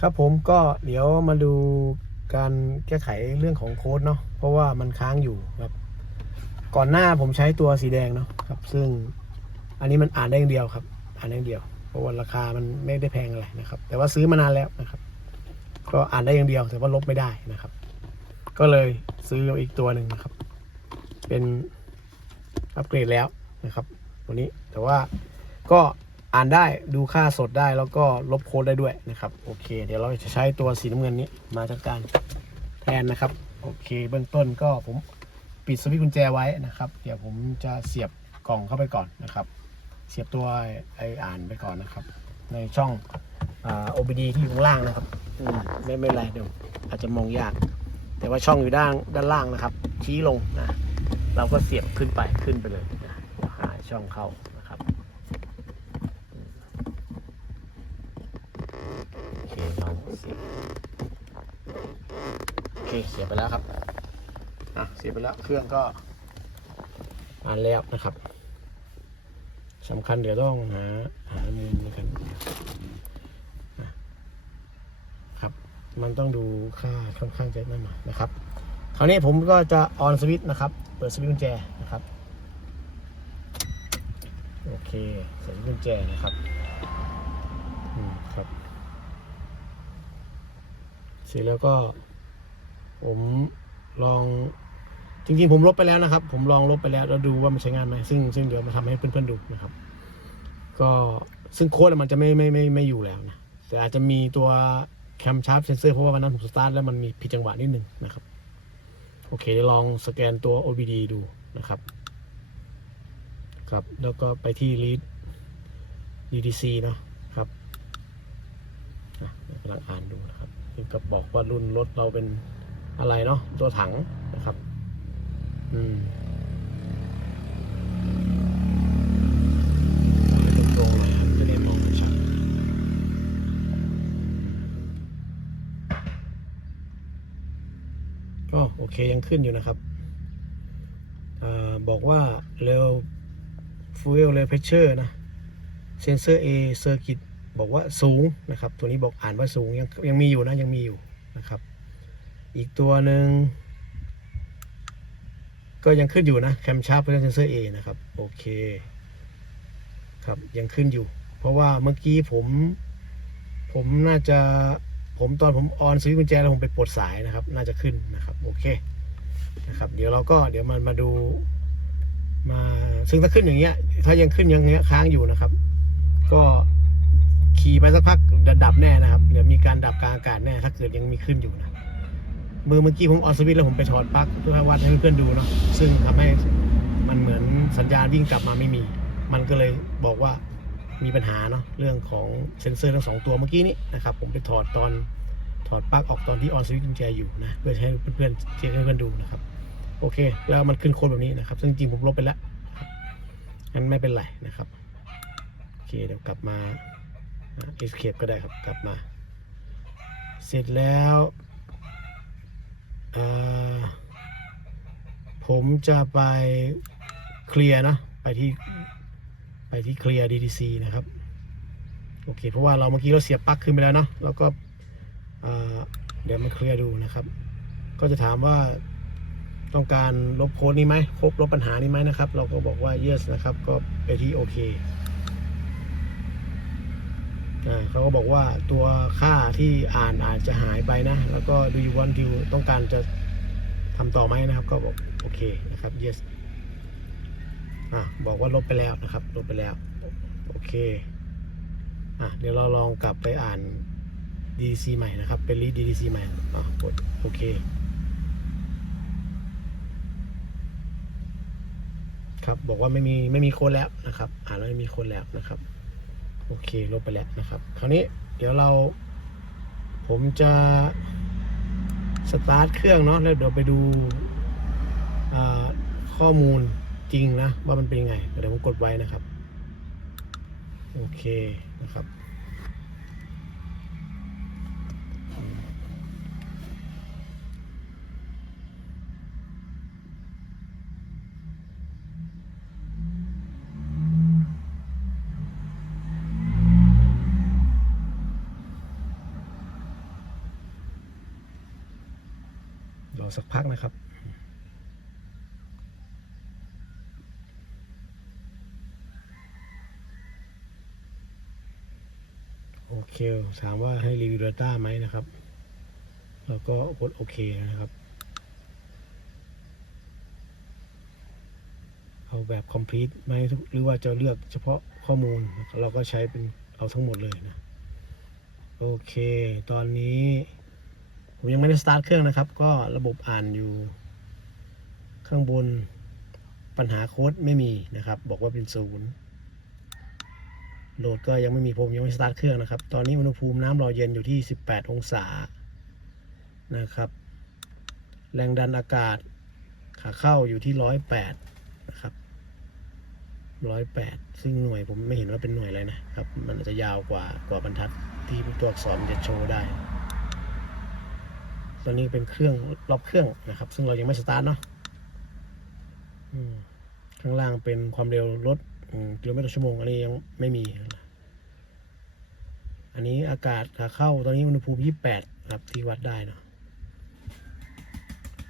ครับผมก็เดี๋ยวมาดูการแก้ไขเรื่องของโค้ดเนาะเพราะว่ามันค้างอยู่ครับ ก่อนหน้าผมใช้ตัวสีแดงเนาะครับ ซึ่งอันนี้มันอ่านได้อย่างเดียวครับ อ่านได้อย่างเดียว เพราะว่าราคามันไม่ได้แพงอะไรนะครับ แต่ว่าซื้อมานานแล้วนะครับ ก็อ่านได้อย่างเดียว แต่ว่าลบไม่ได้นะครับ ก็เลยซื้ออีกตัวหนึ่งนะครับ เป็นอัปเกรดแล้วนะครับ ตัวนี้ แต่ว่าก็อ่านได้ดูค่าสดได้แล้วก็ลบโค้ดได้ด้วยนะครับ โอเค เดี๋ยวเราจะใช้ตัวสีน้ำเงินนี้มาจัดการแทนนะครับ โอเค เบื้องต้นก็ผมปิดสวิตช์กุญแจไว้นะครับ เดี๋ยวผมจะเสียบกล่องเข้าไปก่อนนะครับ เสียบตัวไออ่านไปก่อนนะครับ ในช่องอ OBD ที่อยู่ข้างล่างนะครับมไม่ไม่เป็นไรเดี๋ยวอาจจะมองยาก แต่ว่าช่องอยู่ด้านด้านล่างนะครับ ชี้ลงนะเราก็เสียบขึ้นไปขึ้นไปเลยนะ ช่องเข้านะครับโอเคเราเสียบโอเคเสียบไปแล้วครับอะเสียบไปแล้วเครื่องก็อ่านแล้วนะครับสำคัญเดี๋ยวต้องหาหามุมนะครับนะครับ มันต้องดูค่าค่อนข้างจะนั่นหน่อยนะครับ คราวนี้ผมก็จะออนสวิตช์นะครับ เปิดสวิตช์กุญแจนะครับ โอเคใส่กุญแจนะครับอืมครับ เสร็จแล้วก็ ผมลองจริงๆผมลบไปแล้วนะครับ ผมลองลบไปแล้วแล้วดูว่ามันใช้งานไหมซึ่งซึ่งเดี๋ยวมาทำให้เพื่อนๆดูนะครับ ก็ซึ่งโค้ดมันจะไม่ไม่ไม่ไม่อยู่แล้วนะแต่อาจจะมีตัวแคมชาร์ปเซนเซอร์เพราะว่าวันนั้นผมสตาร์ทแล้วมันมีผิดจังหวะนิดนึงนะครับ โอเคเดี๋ยวลองสแกนตัว OBD ดูนะครับ ครับ แล้วก็ไปที่ lead UDC เนะครับกำลังอ่านดูนะครับก็บอกว่ารุ่นรถเราเป็นอะไรเนาะตัวถังนะครับ อืมให้ตรงๆหน่อยครับจะได้มองชัดก็โอเคยังขึ้นอยู่นะครับอาบอกว่าเร็ว fuel r e pressure นะ sensor A circuit บอกว่าสูงนะครับ ตัวนี้บอกอ่านว่าสูง ยังยังมีอยู่นะ ยังมีอยู่นะครับ อีกตัวหนึ่งก็ยังขึ้นอยู่นะ cam sharp pressure sensor A นะครับ โอเค ครับยังขึ้นอยู่ เพราะว่าเมื่อกี้ผม ผมน่าจะผมตอนผมออนสวิตช์กุญแจแล้วผมไปปลดสายนะครับ น่าจะขึ้นนะครับ โอเคนะครับ เดี๋ยวเราก็เดี๋ยวมันมาดู มาซึ่งถ้าขึ้นอย่างเงี้ย ถ้ายังขึ้นอย่างเงี้ยค้างอยู่นะครับ ก็ขี่ไปสักพักจะดับแน่นะครับเดี๋ยวมีการดับกลางอากาศแน่ถ้าเกิดยังมีขึ้นอยู่นะเมื่อเมื่อกี้ผมออสวิตแล้วผมไปถอดปลั๊กเพื่อวัดให้เพื่อนๆดูเนาะซึ่งทำให้มันเหมือนสัญญาณวิ่งกลับมาไม่มี มันก็เลยบอกว่ามีปัญหาเนาะเรื่องของเซ็นเซอร์ทั้งสองตัวเมื่อกี้นี้นะครับ ผมไปถอดตอนถอดปลั๊กออกตอนที่ออนสวิตช์กุญแจอยู่นะเพื่อให้เพื่อนๆเช็คให้เพื่อนดูนะครับ โอเค แล้วมันขึ้นโค้ดแบบนี้นะครับ ซึ่งจริงผมลบไปแล้วงั้นไม่เป็นไรนะครับ โอเค เดี๋ยวกลับมาเอสเคปก็ได้ครับ กลับมา เสร็จแล้วผมจะไปเคลียร์นะ ไปที่ไปที่เคลียร์ DTC นะครับ โอเค เพราะว่าเราเมื่อกี้เราเสียบปลั๊กขึ้นไปแล้วเนาะแล้วก็เดี๋ยวมาเคลียร์ดูนะครับ ก็จะถามว่า ต้องการลบโค้ดนี้ไหมครบลบปัญหานี้ไหมนะครับ เราก็บอกว่า yes นะครับ ก็ไปที่โอเคอ่าเขาก็บอกว่าตัวค่าที่อ่านอาจจะหายไปนะ แล้วก็ do you want to ต้องการจะทำต่อไหมนะครับ ก็บอกโอเคนะครับ yes อะบอกว่าลบไปแล้วนะครับ ลบไปแล้ว โอเคอะเดี๋ยวเราลองกลับไปอ่าน DDC ใหม่นะครับ เป็น read DDC ใหม่อะกดโอเค ครับบอกว่าไม่มีไม่มีโค้ดแล้วนะครับ อ่านแล้วไม่มีโค้ดแล้วนะครับ โอเคลบไปแล้วนะครับ คราวนี้เดี๋ยวเรา ผมจะสตาร์ทเครื่องเนาะแล้วเดี๋ยวไปดูข้อมูลจริงนะ ว่ามันเป็นยังไง เดี๋ยวผมกดไว้นะครับ โอเคนะครับ อสักพักนะครับ โอเคถามว่าให้รีวิว Data ไหมนะครับ แล้วก็กดโอเคนะครับ เอาแบบ complete ไหมหรือว่าจะเลือกเฉพาะข้อมูล เราก็ใช้เป็นเอาทั้งหมดเลยนะ โอเค ตอนนี้ ผมยังไม่ได้สตาร์ทเครื่องนะครับ ก็ระบบอ่านอยู่ ข้างบนปัญหาโค้ดไม่มีนะครับ บอกว่าเป็นศูนย์โหลดก็ยังไม่มีผมยังไม่สตาร์ทเครื่องนะครับ ตอนนี้อุณหภูมิน้ำรอเย็นอยู่ที่ 18 องศานะครับ แรงดันอากาศขาเข้าอยู่ที่ 108 นะครับ 108 ซึ่งหน่วยผมไม่เห็นว่าเป็นหน่วยอะไรนะครับ มันอาจจะยาวกว่ากว่าบรรทัดที่ตัวอักษรจะโชว์ได้ ตอนนี้เป็นเครื่องรอบเครื่องนะครับ ซึ่งเรายังไม่สตาร์ทเนาะข้างล่างเป็นความเร็วรถกิโลเมตรต่อชั่วโมงอันนี้ยังไม่มี อันนี้อากาศขาเข้าตอนนี้อุณหภูมิ 28 ครับที่วัดได้เนาะ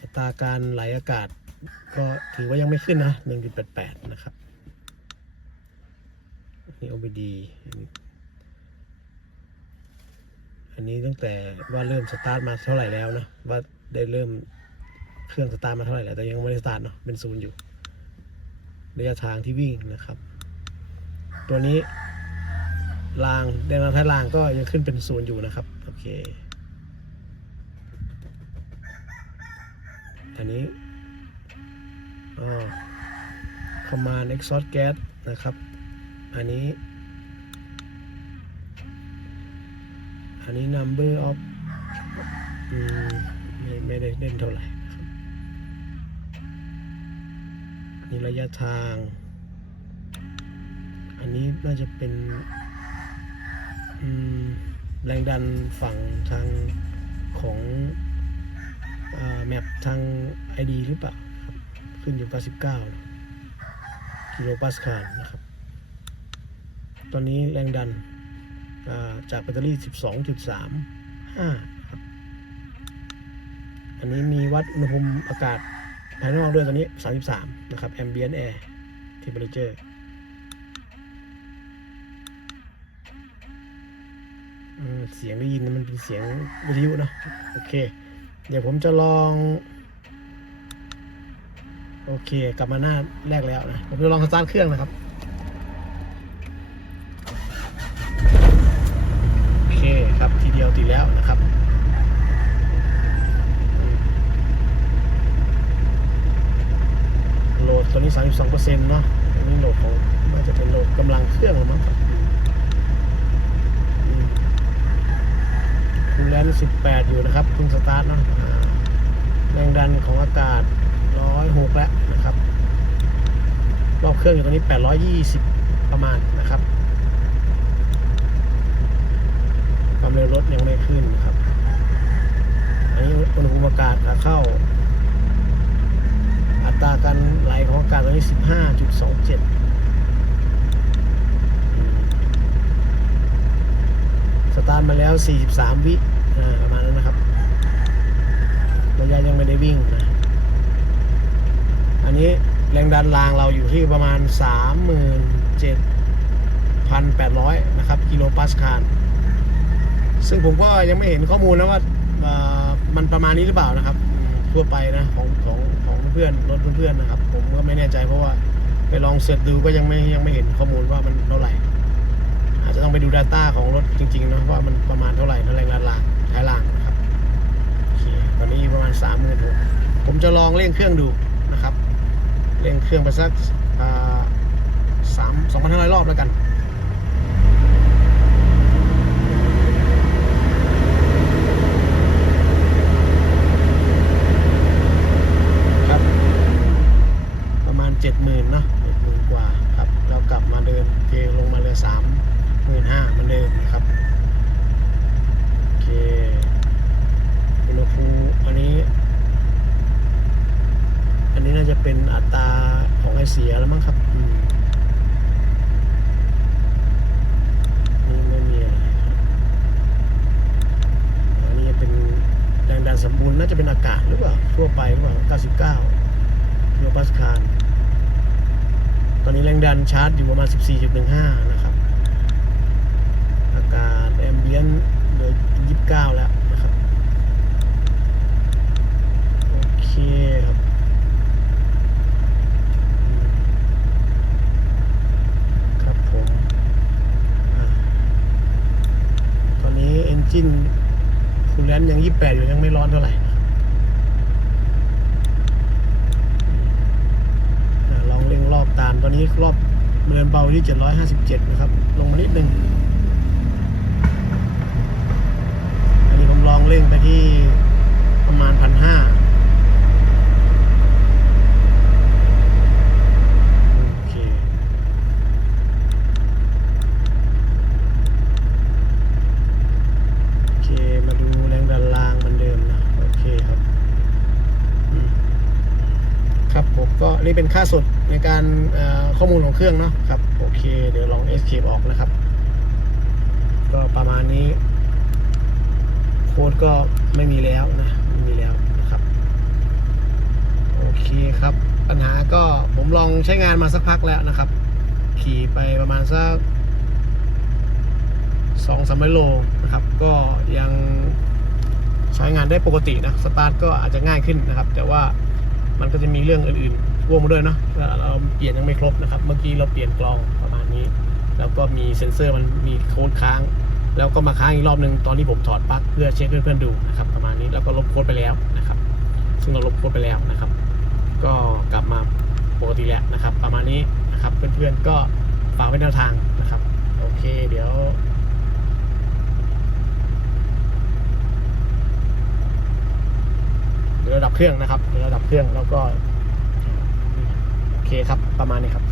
อัตราการไหลอากาศก็ถือว่ายังไม่ขึ้นนะ 1.88 นะครับนี่ OBD อันนี้ตั้งแต่ว่าเริ่มสตาร์ทมาเท่าไหร่แล้วนะว่าได้เริ่มเครื่องสตาร์ทมาเท่าไหร่แล้วแต่ยังไม่ได้สตาร์ทเนาะเป็นศูนย์อยู่ระยะทางที่วิ่งนะครับ ตัวนี้รางแรงดันท้ายรางก็ยังขึ้นเป็นศูนย์อยู่นะครับโอเคอันนี้อ๋อ command exhaust gas นะครับ อันนี้ อันนี้ number of อืมไม่ไม่ได้เล่นเท่าไหร่อันนี้ระยะทาง อันนี้น่าจะเป็นแรงดันฝั่งทางของแมปทาง ID หรือเปล่าครับ ขึ้นอยู่99กิโลปาสคาลนะครับ ตอนนี้แรงดัน จากแบตเตอรี่ 12.35ครับอันนี้มีวัดอุณหภูมิอากาศภายนอกด้วยตอนนี้ 33 นะครับ ambient air temperature เสียงได้ยินมันเป็นเสียงวิทยุเนอะโอเค เดี๋ยวผมจะลอง โอเค กลับมาหน้าแรกแล้วนะ ผมจะลองสตาร์ทเครื่องนะครับ โอเคครับทีเดียวติดแล้วนะครับโหลดตัวนี้32%เนาะอันนี้โหลดของน่าจะเป็นโหลดกำลังเครื่องหรือมั้งครับคูลแลนด์18อยู่นะครับเพิ่งสตาร์ทเนาะแรงดันของอากาศ106แล้วนะครับ รอบเครื่องอยู่ตรงนี้820ประมาณนะครับ ความเร็วรถยังไม่ขึ้นครับ อันนี้อุณหภูมิอากาศขาเข้า อัตราการไหลของอากาศตอนนี้15.27สตาร์ทมาแล้ว43วิอ่าประมาณนั้นนะครับระยะยังไม่ได้วิ่งนะ อันนี้แรงดันรางเราอยู่ที่ประมาณ 37,800 นะครับ กิโลปาสคาล ซึ่งผมก็ยังไม่เห็นข้อมูลแล้วว่ามันประมาณนี้หรือเปล่านะครับ ทั่วไปนะของของของเพื่อนรถเพื่อนๆนะครับ ผมก็ไม่แน่ใจเพราะว่าไปลองเสิร์ชดูก็ยังไม่ยังไม่เห็นข้อมูลว่ามันเท่าไหร่ อาจจะต้องไปดู Data ของรถจริงๆนะว่ามันประมาณเท่าไหร่นะแรงดันรางท้ายรางนะครับโอเคตอนนี้ประมาณ3 6 0 0 0ผมจะลองเร่งเครื่องดูนะครับเร่งเครื่องไปสักสามสองพันห้าร้อยรอบแล้วกัน ครับ ประมาณ เจ็ดหมื่นเนาะเจ็ดหมื่นกว่าครับเรากลับมาเดินเทลงมาเหลือสามหมื่นห้าเหมือนเดิมนะครับโอเคอุณหภูมิอันนี้ อันนี้น่าจะเป็นอัตราของไอเสียแล้วมั้งครับอืมนี่ไม่มีอันนี้เป็นแรงดันสมบูรณ์น่าจะจะเป็นอากาศหรือเปล่า ทั่วไปหรือเปล่า 99กิโลปาสคาล ตอนนี้แรงดันชาร์จอยู่ประมาณ 14.15 นะครับ อากาศแอมเบียนเหลือ29 แล้วนะครับ โอเคครับครับผมอตอนนี้เอนจินคูลแลนยัง 28 อยู่ยังไม่ร้อนเท่าไหร่นะครับอ่าลองเร่งรอบตาม ตอ นี้รอบเดินเบาที่ 757 นะครับ ลงมานิดนึงอันนี้ผมลองเร่งไปที่ประมาณพันห้าโอเคโอเคมาดูแรงดันรางเหมือนเดิมนะโอเคครับครับผมก็นี่เป็นค่าสด ในการข้อมูลของเครื่องเนาะครับโอเค เดี๋ยวลอง escape ออกนะครับ ก็ประมาณนี้ โค้ดก็ไม่มีแล้วนะไม่มีแล้วนะครับโอเคครับ ปัญหาก็ผมลองใช้งานมาสักพักแล้วนะครับ ขี่ไปประมาณสักสองสามโลนะครับ ก็ยังใช้งานได้ปกตินะสตาร์ทก็อาจจะง่ายขึ้นนะครับ แต่ว่ามันก็จะมีเรื่องอื่นๆ พ่วงมาด้วยเนาะเราเปลี่ยนยังไม่ครบนะครับ เมื่อกี้เราเปลี่ยนกลองประมาณนี้ แล้วก็มีเซ็นเซอร์มันมีโค้ดค้าง แล้วก็มาค้างอีกรอบหนึ่งตอนที่ผมถอดปลั๊กเพื่อเช็คเพื่อนๆดูนะครับประมาณนี้แล้วก็ลบโค้ดไปแล้วนะครับ ซึ่งเราลบโค้ดไปแล้วนะครับ ก็กลับมาปกติแล้วนะครับ ประมาณนี้นะครับเพื่อนๆก็ฝากไว้แนวทางนะครับ โอเคเดี๋ยวเดี๋ยวระดับเครื่องนะครับเดี๋ยวระดับเครื่องแล้วก็ เคครับ ประมาณนี้ครับ